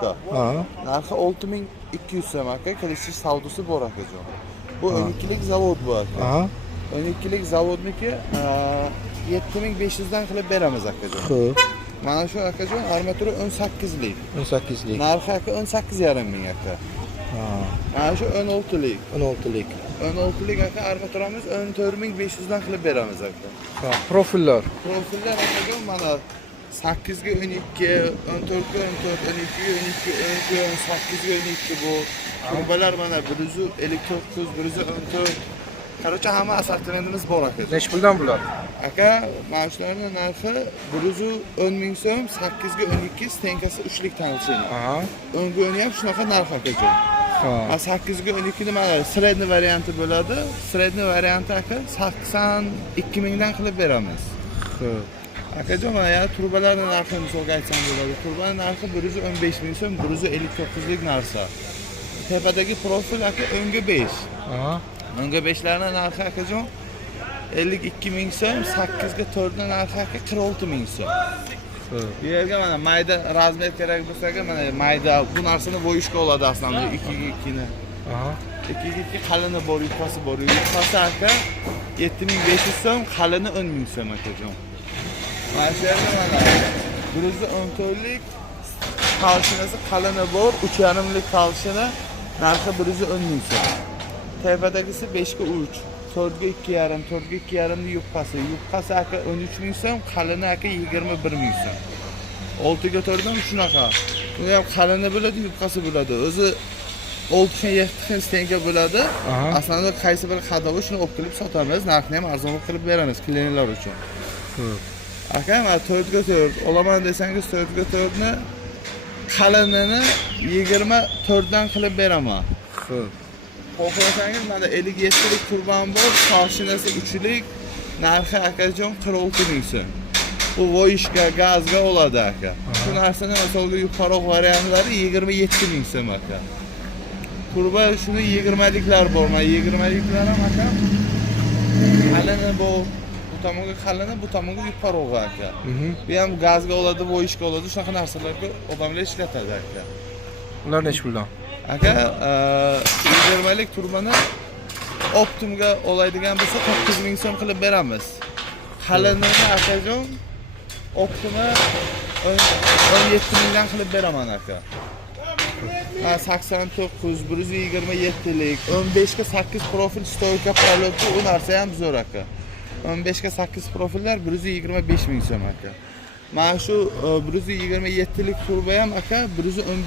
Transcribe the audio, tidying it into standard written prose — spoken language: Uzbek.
turka. Narxi 6200 so'm aka, kirishsiz savdosi bor akajon. Bu 12lik zavod bu aka. 12lik zavodniki 7500 dan qilib beramiz akajon. Xo'p. Mana shu akajon armatura 18lik. 18lik. Narxi aka 18,5 ming aka. Mana shu 16lik. 16lik. 16lik aka armaturamiz 14500 dan qilib beramiz aka. Ha, profillar. Profillar akajon mana 8 ga 12, 14 ga 14, 12 ga 12, 12 ga 18 ga 12 bu. Trumbalar mana 159, 114. Qaracha hamma assortimentimiz bor aka. Necha puldan bular? Aka, mana shularning narxi 110 ming so'm, 8 ga 12, stenkasi 3 lik tanilsin. 10 ga 10 ham shunaqa narx akajon. Ha. 8 ga 12 ni mana sredniy varianti bo'ladi. Sredniy varianti aka 82 mingdan qilib beramiz. Xo'p. Akajon mana yana turbalarning narxini misolga aytsam bo'ladi. Turbaning narxi 115 ming so'm, 159 lik narsa. Tepadagi profil aka 10 ga 5. O'nga 5larning narxi akajon 52 ming so'm, 8 ga 4 ning narxi aka 46 ming so'm. Bu yerga mana mayda razmer kerak bo'lsa, mana mayda bu narsani bo'yishga oladi aslida 2 ga 2 ni. 2 ga 2 qalini bor, yupasi bor. Yupasi aka 7500 so'm, qalini 10 ming so'm akajon. Mana shu yerda mana 114 lik talshinasi qalini bor, 3,5 lik talshini narxi 110 ming so'm. Tepadagisi 5 ga 3, 4 ga 2,5, 4 ga 2,5 ni yupqasi. Yupqasi aka 13 ming so'm, qalini aka 21 ming so'm. 6 ga 4 dan shunaqa. Buni ham qalini bo'ladi, yupqasi bo'ladi. O'zi 6 xil 7 xil stenka bo'ladi. Aslida qaysi bir qadovi shuni olib kelib sotamiz, narxini ham arzon qilib beramiz klientlar uchun. Aka, mana 4 ga 4 olaman desangiz 4 ga 4 ni qalinini 24 dan qilib beraman. Xo'p. Xohlasangiz mana 57 lik turban bor, mashinasi 3 lik, narxi akajon 46 ming so'm. Bu voyishga, gazga oladi aka. Shu narsani masalan yuqoriroq variantlari 27 ming so'm aka. Turba shuni 20 liklar bor, mana 20 liklar ham aka. Qalini bu tomonga qalini, bu tomonga yuqoriroq aka. Bu ham gazga oladi, voyishga oladi, shunaqa narsalarga odamlar ishlatadi aka. Ular necha puldan? Aka, 20 lik turbani Optimga oladigan bo'lsa 9 ming so'm qilib beramiz. Qalinini akajon Optima 17 mingdan qilib beraman aka. 89, 127 lik, 15 ga 8 profil stoyka palotli u narsa ham zo'r aka. 15 ga 8 profillar 125 ming so'm aka. Mana shu 127 lik turba ham aka 115